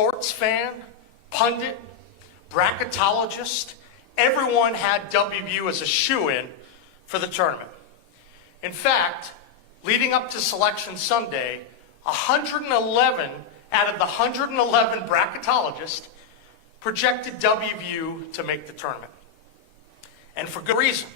sports fan, pundit, bracketologist, everyone had WVU as a shoo-in for the tournament. In fact, leading up to Selection Sunday, 111 out of the 111 bracketologists projected WVU to make the tournament. And for good reason.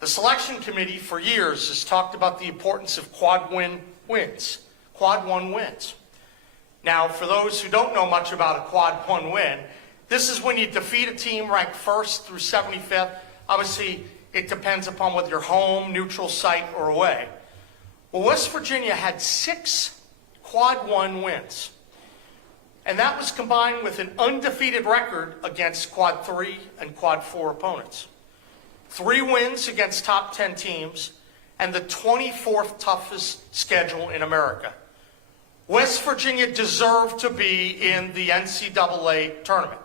The selection committee for years has talked about the importance of quad one wins. Now, for those who don't know much about a quad one win, this is when you defeat a team ranked 1st through 75th. Obviously, it depends upon whether you're home, neutral site, or away. Well, West Virginia had 6 quad one wins. And that was combined with an undefeated record against quad 3 and quad 4 opponents. 3 wins against top 10 teams, and the 24th toughest schedule in America. West Virginia deserved to be in the NCAA tournament.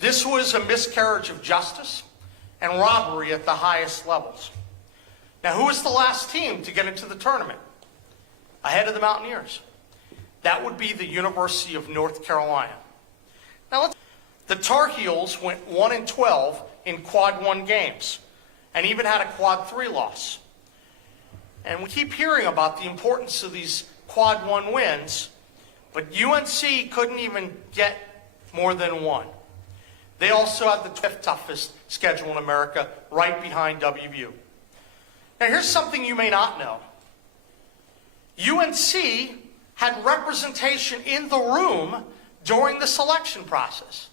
This was a miscarriage of justice and robbery at the highest levels. Now, who was the last team to get into the tournament? Ahead of the Mountaineers. That would be the University of North Carolina. Now, the Tar Heels went 1-12 in quad 1 games and even had a quad 3 loss. And we keep hearing about the importance of these quad 1 wins, but UNC couldn't even get more than 1. They also had the 5th toughest schedule in America, right behind WVU. Now, here's something you may not know. UNC had representation in the room during the selection process.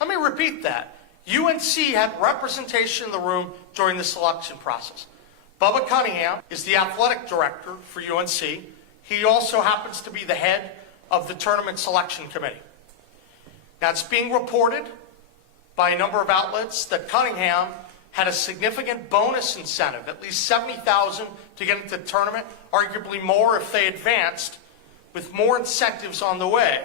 Let me repeat that. UNC had representation in the room during the selection process. Bubba Cunningham is the athletic director for UNC. He also happens to be the head of the tournament selection committee. Now, it's being reported by a number of outlets that Cunningham had a significant bonus incentive, at least $70,000 to get into the tournament, arguably more if they advanced, with more incentives on the way.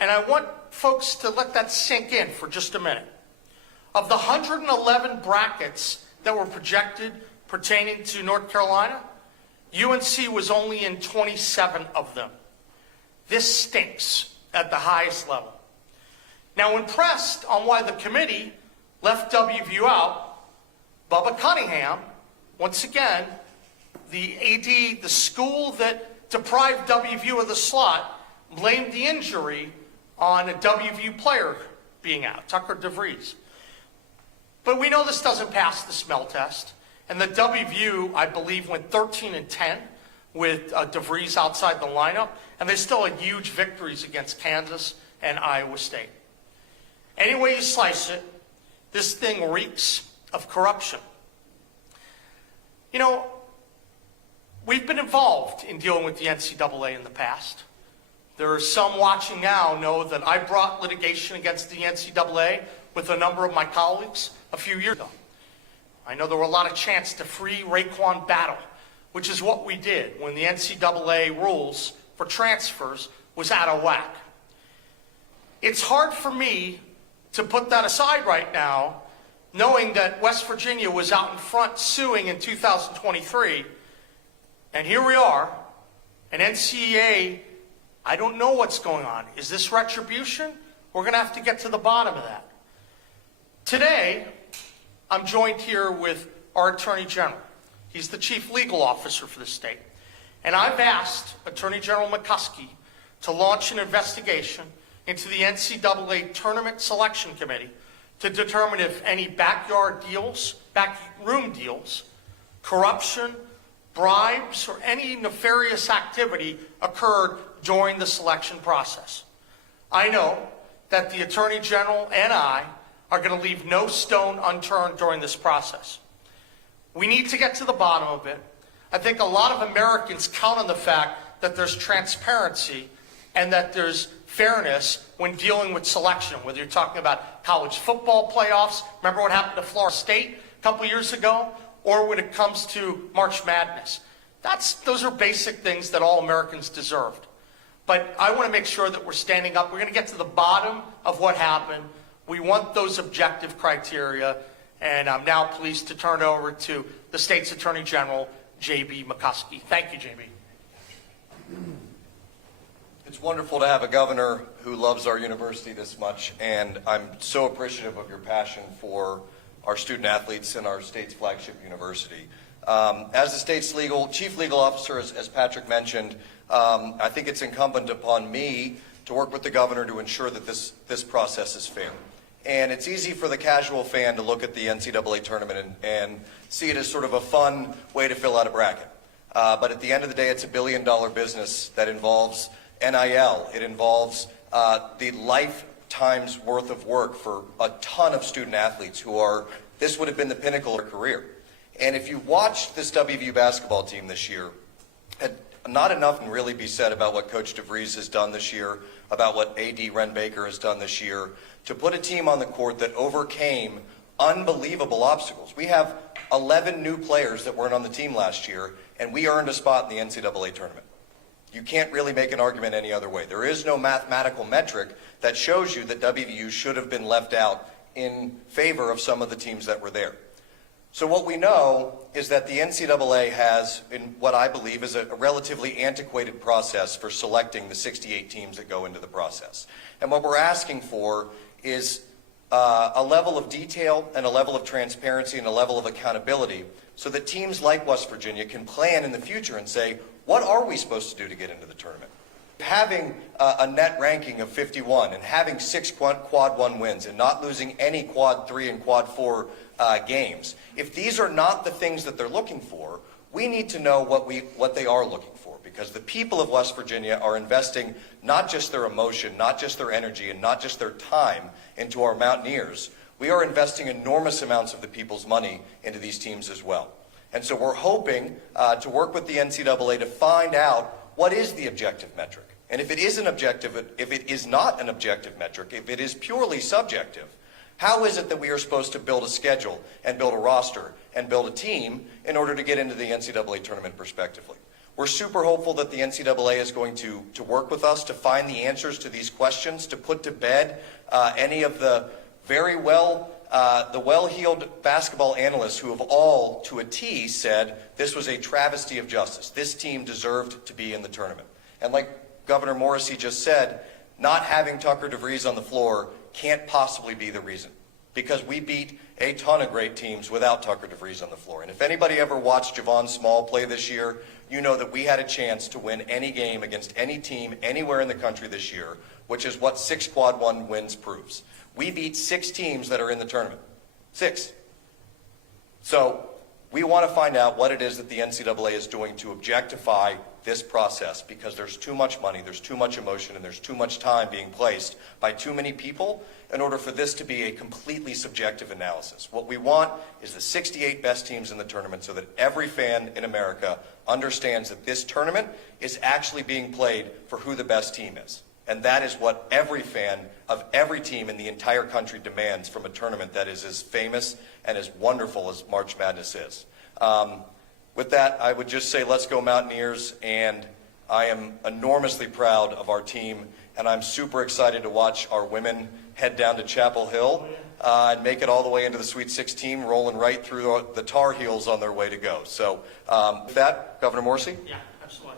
And I want folks to let that sink in for just a minute. Of the 111 brackets that were projected pertaining to North Carolina, UNC was only in 27 of them. This stinks at the highest level. Now, when pressed on why the committee left WVU out, Bubba Cunningham, once again, the AD, the school that deprived WVU of the slot, blamed the injury on a WVU player being out, Tucker DeVries. But we know this doesn't pass the smell test. And the WVU, I believe, went 13-10 with DeVries outside the lineup. And they still had huge victories against Kansas and Iowa State. Any way you slice it, this thing reeks of corruption. You know, we've been involved in dealing with the NCAA in the past. There are some watching now know that I brought litigation against the NCAA with a number of my colleagues a few years ago. I know there were a lot of chants to free Raekwon Battle, which is what we did when the NCAA rules for transfers was out of whack. It's hard for me to put that aside right now, knowing that West Virginia was out in front suing in 2023, and here we are, an NCAA, I don't know what's going on. Is this retribution? We're going to have to get to the bottom of that. Today, I'm joined here with our Attorney General. He's the Chief Legal Officer for the state. And I've asked Attorney General McCuskey to launch an investigation into the NCAA Tournament Selection Committee to determine if any backroom deals, corruption, bribes, or any nefarious activity occurred during the selection process. I know that the Attorney General and I are going to leave no stone unturned during this process. We need to get to the bottom of it. I think a lot of Americans count on the fact that there's transparency and that there's fairness when dealing with selection, whether you're talking about college football playoffs, remember what happened to Florida State a couple years ago, or when it comes to March Madness. Those are basic things that all Americans deserved. But I want to make sure that we're standing up. We're going to get to the bottom of what happened. We want those objective criteria, and I'm now pleased to turn it over to the state's Attorney General, J.B. McCuskey. Thank you, J.B. It's wonderful to have a governor who loves our university this much, and I'm so appreciative of your passion for our student athletes and our state's flagship university. As the state's chief legal officer, as Patrick mentioned, I think it's incumbent upon me to work with the governor to ensure that this process is fair. And it's easy for the casual fan to look at the NCAA tournament and see it as sort of a fun way to fill out a bracket. But at the end of the day, it's a billion-dollar business that involves NIL. It involves the lifetime's worth of work for a ton of student athletes this would have been the pinnacle of their career. And if you watched this WVU basketball team this year, not enough can really be said about what Coach DeVries has done this year, about what A.D. Ren Baker has done this year, to put a team on the court that overcame unbelievable obstacles. We have 11 new players that weren't on the team last year, and we earned a spot in the NCAA tournament. You can't really make an argument any other way. There is no mathematical metric that shows you that WVU should have been left out in favor of some of the teams that were there. So what we know is that the NCAA has, in what I believe is a relatively antiquated process for selecting the 68 teams that go into the process. And what we're asking for is a level of detail and a level of transparency and a level of accountability so that teams like West Virginia can plan in the future and say, what are we supposed to do to get into the tournament? Having a net ranking of 51 and having 6 quad 1 wins and not losing any quad 3 and quad 4 games, if these are not the things that they're looking for, we need to know what they are looking for, because the people of West Virginia are investing not just their emotion, not just their energy, and not just their time into our Mountaineers. We are investing enormous amounts of the people's money into these teams as well. And so we're hoping to work with the NCAA to find out what is the objective metric. And if it is not an objective metric, if it is purely subjective, how is it that we are supposed to build a schedule and build a roster and build a team in order to get into the NCAA tournament prospectively? We're super hopeful that the NCAA is going to work with us to find the answers to these questions, to put to bed any of the the well-heeled basketball analysts who have all, to a T, said this was a travesty of justice. This team deserved to be in the tournament. And like Governor Morrisey just said, not having Tucker DeVries on the floor can't possibly be the reason, because we beat a ton of great teams without Tucker DeVries on the floor. And if anybody ever watched Javon Small play this year, you know that we had a chance to win any game against any team anywhere in the country this year, which is what 6 quad 1 wins proves. We beat 6 teams that are in the tournament. 6. So we want to find out what it is that the NCAA is doing to objectify this process, because there's too much money, there's too much emotion, and there's too much time being placed by too many people in order for this to be a completely subjective analysis. What we want is the 68 best teams in the tournament so that every fan in America understands that this tournament is actually being played for who the best team is. And that is what every fan of every team in the entire country demands from a tournament that is as famous and as wonderful as March Madness is. With that, I would just say, let's go Mountaineers, and I am enormously proud of our team, and I'm super excited to watch our women head down to Chapel Hill and make it all the way into the Sweet 16, rolling right through the Tar Heels on their way to go. So with that, Governor Morrisey? Yeah, absolutely.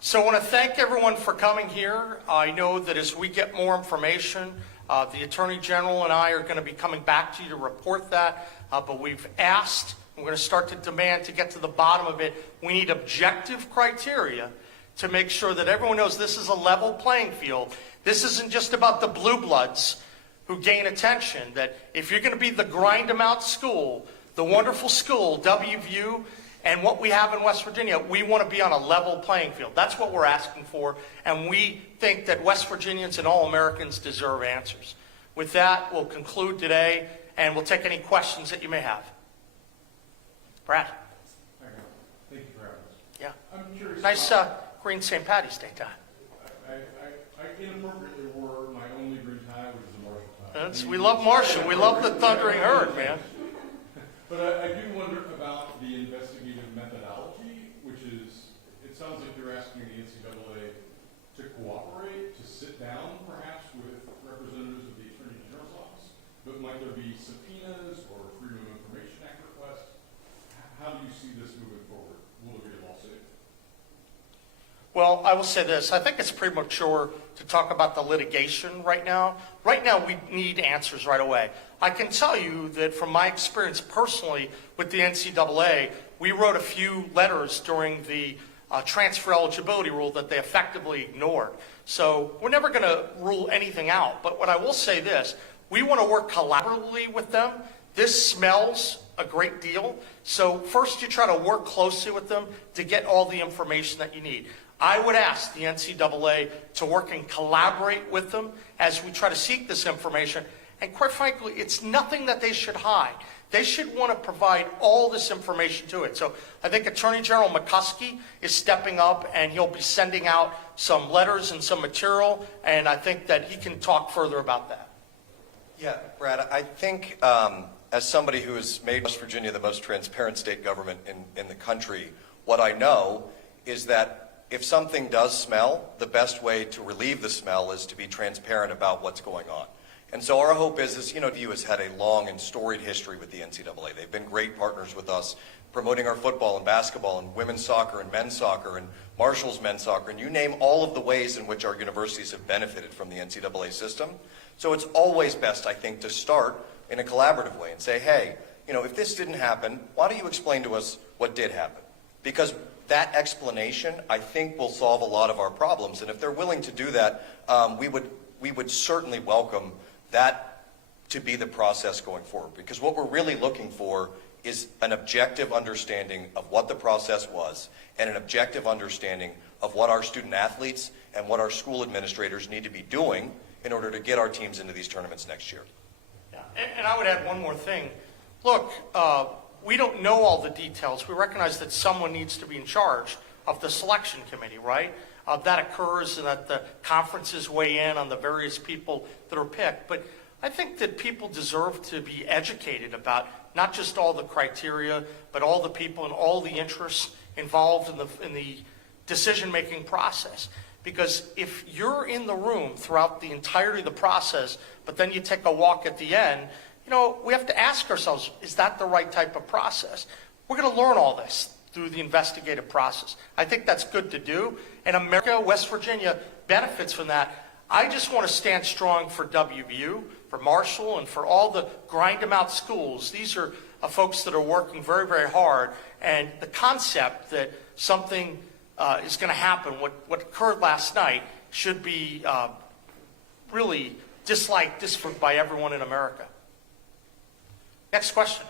So I want to thank everyone for coming here. I know that as we get more information, the Attorney General and I are going to be coming back to you to report that, but we've asked, we're going to start to demand to get to the bottom of it. We need objective criteria to make sure that everyone knows this is a level playing field. This isn't just about the blue bloods who gain attention, that if you're going to be the grind 'em out school, the wonderful school, WVU, and what we have in West Virginia, we want to be on a level playing field. That's what we're asking for, and we think that West Virginians and all Americans deserve answers. With that, we'll conclude today, and we'll take any questions that you may have. Brad. Thank you for having us. Yeah. I'm curious. Nice green St. Patty's Day tie. I inappropriately wore my only green tie, which is a Marshall tie. We love Marshall. We love the Thundering Herd, man. But I do wonder about the investigative methodology, which is, it sounds like you're asking the NCAA to cooperate, to sit down perhaps with representatives of the Attorney General's office, but might there be subpoenas or Freedom of Information Act requests? How do you see this moving forward? Will there be a lawsuit? Well, I will say this. I think it's premature to talk about the litigation right now. Right now, we need answers right away. I can tell you that from my experience personally with the NCAA, we wrote a few letters during the transfer eligibility rule that they effectively ignored. So we're never going to rule anything out. But what I will say this, we want to work collaboratively with them. This smells a great deal. So first you try to work closely with them to get all the information that you need. I would ask the NCAA to work and collaborate with them as we try to seek this information. And quite frankly, it's nothing that they should hide. They should want to provide all this information to it. So I think Attorney General McCuskey is stepping up, and he'll be sending out some letters and some material, and I think that he can talk further about that. Yeah, Brad, I think as somebody who has made West Virginia the most transparent state government in the country, what I know is that if something does smell, the best way to relieve the smell is to be transparent about what's going on. And so our hope is WVU has had a long and storied history with the NCAA. They've been great partners with us, promoting our football and basketball and women's soccer and men's soccer and Marshall's men's soccer, and you name all of the ways in which our universities have benefited from the NCAA system. So it's always best, I think, to start in a collaborative way and say, hey, if this didn't happen, why don't you explain to us what did happen? Because that explanation, I think, will solve a lot of our problems. And if they're willing to do that, we would certainly welcome that to be the process going forward. Because what we're really looking for is an objective understanding of what the process was and an objective understanding of what our student athletes and what our school administrators need to be doing in order to get our teams into these tournaments next year. Yeah. And I would add one more thing. Look, we don't know all the details. We recognize that someone needs to be in charge of the selection committee, right? That occurs and that the conferences weigh in on the various people that are picked. But I think that people deserve to be educated about not just all the criteria, but all the people and all the interests involved in the decision-making process. Because if you're in the room throughout the entirety of the process, but then you take a walk at the end, we have to ask ourselves, is that the right type of process? We're going to learn all this through the investigative process. I think that's good to do. And America, West Virginia benefits from that. I just want to stand strong for WVU, for Marshall, and for all the grind-em-out schools. These are folks that are working very, very hard. And the concept that something is going to happen, what occurred last night, should be really disliked by everyone in America. Next question.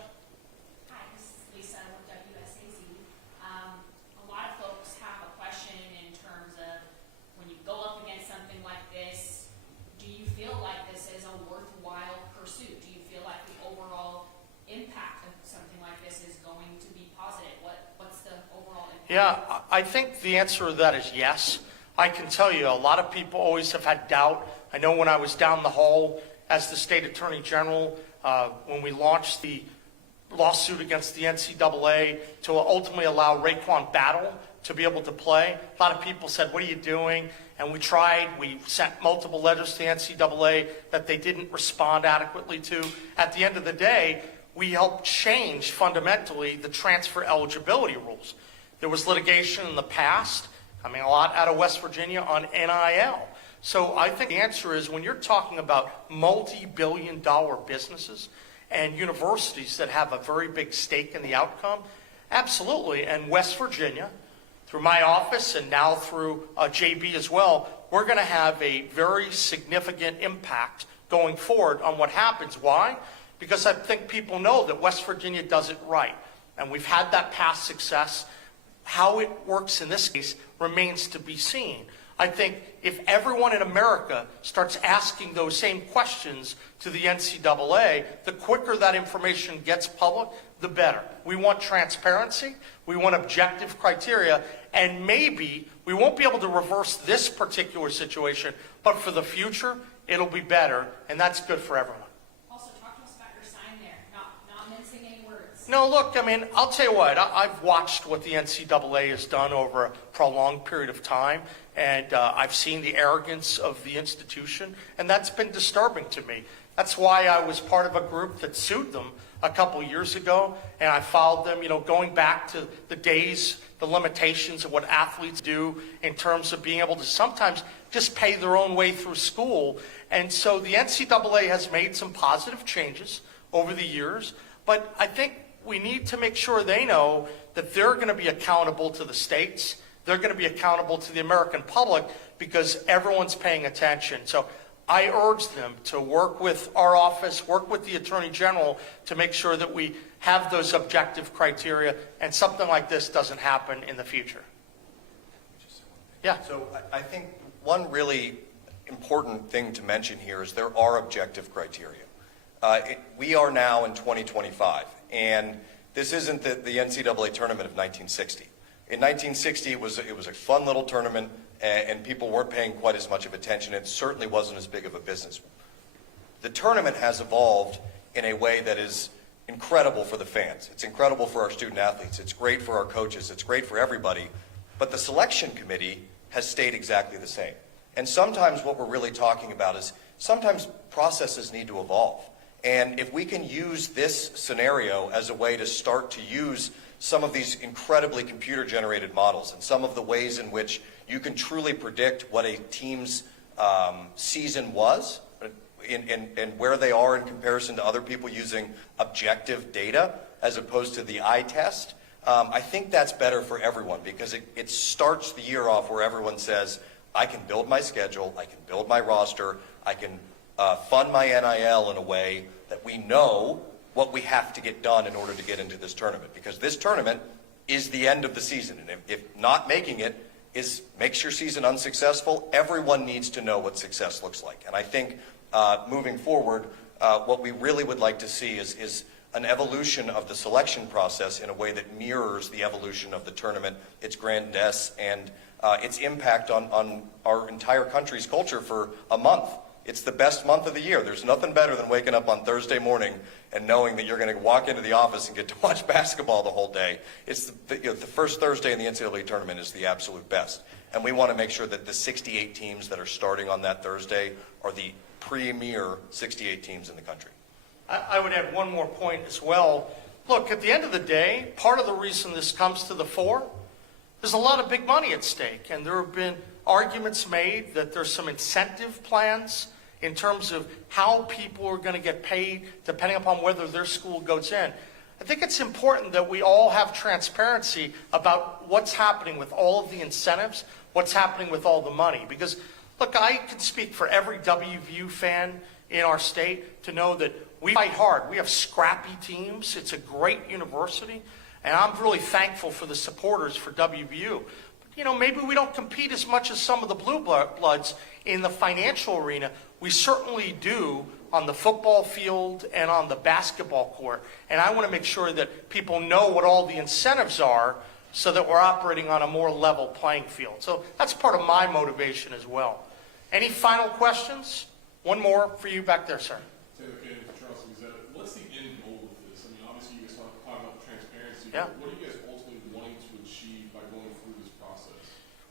Hi, this is Lisa with WSAZ. A lot of folks have a question in terms of when you go up against something like this, do you feel like this is a worthwhile pursuit? Do you feel like the overall impact of something like this is going to be positive? What's the overall impact? Yeah, I think the answer to that is yes. I can tell you a lot of people always have had doubt. I know when I was down the hall as the state attorney general, when we launched the lawsuit against the NCAA to ultimately allow Raekwon Battle to be able to play, a lot of people said, what are you doing? And we tried. We sent multiple letters to the NCAA that they didn't respond adequately to. At the end of the day, we helped change fundamentally the transfer eligibility rules. There was litigation in the past, a lot out of West Virginia on NIL. So I think the answer is when you're talking about multi-billion-dollar businesses and universities that have a very big stake in the outcome, absolutely. And West Virginia, through my office and now through JB as well, we're going to have a very significant impact going forward on what happens. Why? Because I think people know that West Virginia does it right. And we've had that past success. How it works in this case remains to be seen. I think if everyone in America starts asking those same questions to the NCAA, the quicker that information gets public, the better. We want transparency, we want objective criteria, and maybe we won't be able to reverse this particular situation, but for the future, it'll be better, and that's good for everyone. Also, talk to us about your sign there, not mincing any words. No, look, I'll tell you what, I've watched what the NCAA has done over a prolonged period of time, and I've seen the arrogance of the institution, and that's been disturbing to me. That's why I was part of a group that sued them a couple years ago, and I followed them, going back to the days, the limitations of what athletes do in terms of being able to sometimes just pay their own way through school. And so the NCAA has made some positive changes over the years, but I think we need to make sure they know that they're going to be accountable to the states, they're going to be accountable to the American public, because everyone's paying attention. So I urge them to work with our office, work with the Attorney General to make sure that we have those objective criteria and something like this doesn't happen in the future. Yeah. So I think one really important thing to mention here is there are objective criteria. We are now in 2025, and this isn't the NCAA tournament of 1960. In 1960, it was a fun little tournament, and people weren't paying quite as much of attention. It certainly wasn't as big of a business. The tournament has evolved in a way that is incredible for the fans. It's incredible for our student athletes. It's great for our coaches. It's great for everybody. But the selection committee has stayed exactly the same. And sometimes what we're really talking about is sometimes processes need to evolve. And if we can use this scenario as a way to start to use some of these incredibly computer-generated models and some of the ways in which you can truly predict what a team's season was and where they are in comparison to other people using objective data as opposed to the eye test, I think that's better for everyone, because it starts the year off where everyone says, I can build my schedule, I can build my roster, I can fund my NIL in a way that we know what we have to get done in order to get into this tournament. Because this tournament is the end of the season. And if not making it makes your season unsuccessful, everyone needs to know what success looks like. And I think moving forward, what we really would like to see is an evolution of the selection process in a way that mirrors the evolution of the tournament, its grandness, and its impact on our entire country's culture for a month. It's the best month of the year. There's nothing better than waking up on Thursday morning and knowing that you're going to walk into the office and get to watch basketball the whole day. It's the first Thursday in the NCAA tournament is the absolute best. And we want to make sure that the 68 teams that are starting on that Thursday are the premier 68 teams in the country. I would add one more point as well. Look, at the end of the day, part of the reason this comes to the fore, there's a lot of big money at stake, and there have been arguments made that there's some incentive plans in terms of how people are going to get paid depending upon whether their school goes in. I think it's important that we all have transparency about what's happening with all of the incentives, what's happening with all the money. Because, look, I can speak for every WVU fan in our state to know that we fight hard. We have scrappy teams. It's a great university. And I'm really thankful for the supporters for WVU. But, maybe we don't compete as much as some of the blue bloods in the financial arena. We certainly do on the football field and on the basketball court. And I want to make sure that people know what all the incentives are so that we're operating on a more level playing field. So that's part of my motivation as well. Any final questions? One more for you back there, sir. Okay, Charles, what's the end goal with this? I mean, obviously you guys talk about transparency. Yeah. What are you guys ultimately wanting to achieve by going through this process?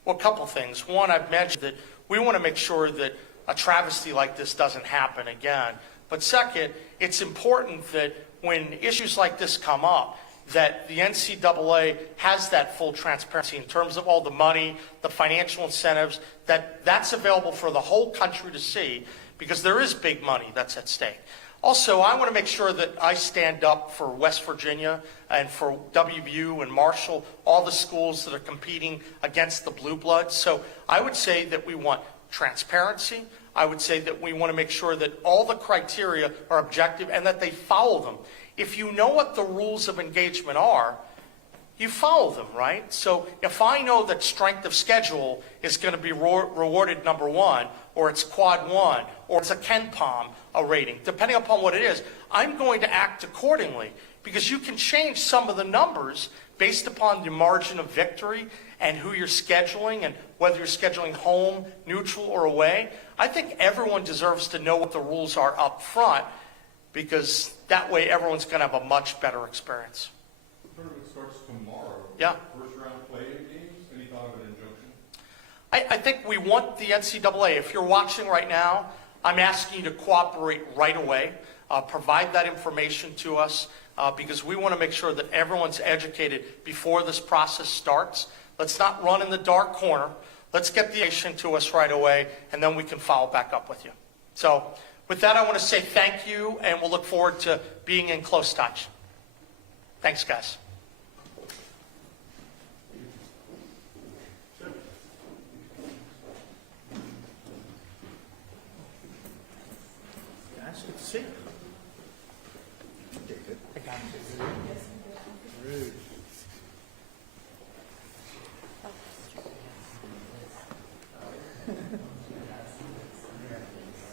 Well, a couple things. One, I've mentioned that we want to make sure that a travesty like this doesn't happen again. But second, it's important that when issues like this come up, that the NCAA has that full transparency in terms of all the money, the financial incentives, that's available for the whole country to see, because there is big money that's at stake. Also, I want to make sure that I stand up for West Virginia and for WVU and Marshall, all the schools that are competing against the Blue Bloods. So I would say that we want transparency. I would say that we want to make sure that all the criteria are objective and that they follow them. If you know what the rules of engagement are, you follow them, right? So if I know that strength of schedule is going to be rewarded number one, or it's quad one, or it's a Ken Palm, a rating, depending upon what it is, I'm going to act accordingly, because you can change some of the numbers based upon the margin of victory and who you're scheduling and whether you're scheduling home, neutral, or away. I think everyone deserves to know what the rules are up front, because that way everyone's going to have a much better experience. The tournament starts tomorrow. Yeah. First round play-in games. Any thought of an injunction? I think we want the NCAA, if you're watching right now, I'm asking you to cooperate right away. Provide that information to us. because we want to make sure that everyone's educated before this process starts. Let's not run in the dark corner. Let's get the information to us right away, and then we can follow back up with you. So with that, I want to say thank you, and we'll look forward to being in close touch. Thanks, guys. Guys, good to see you. David. I got you.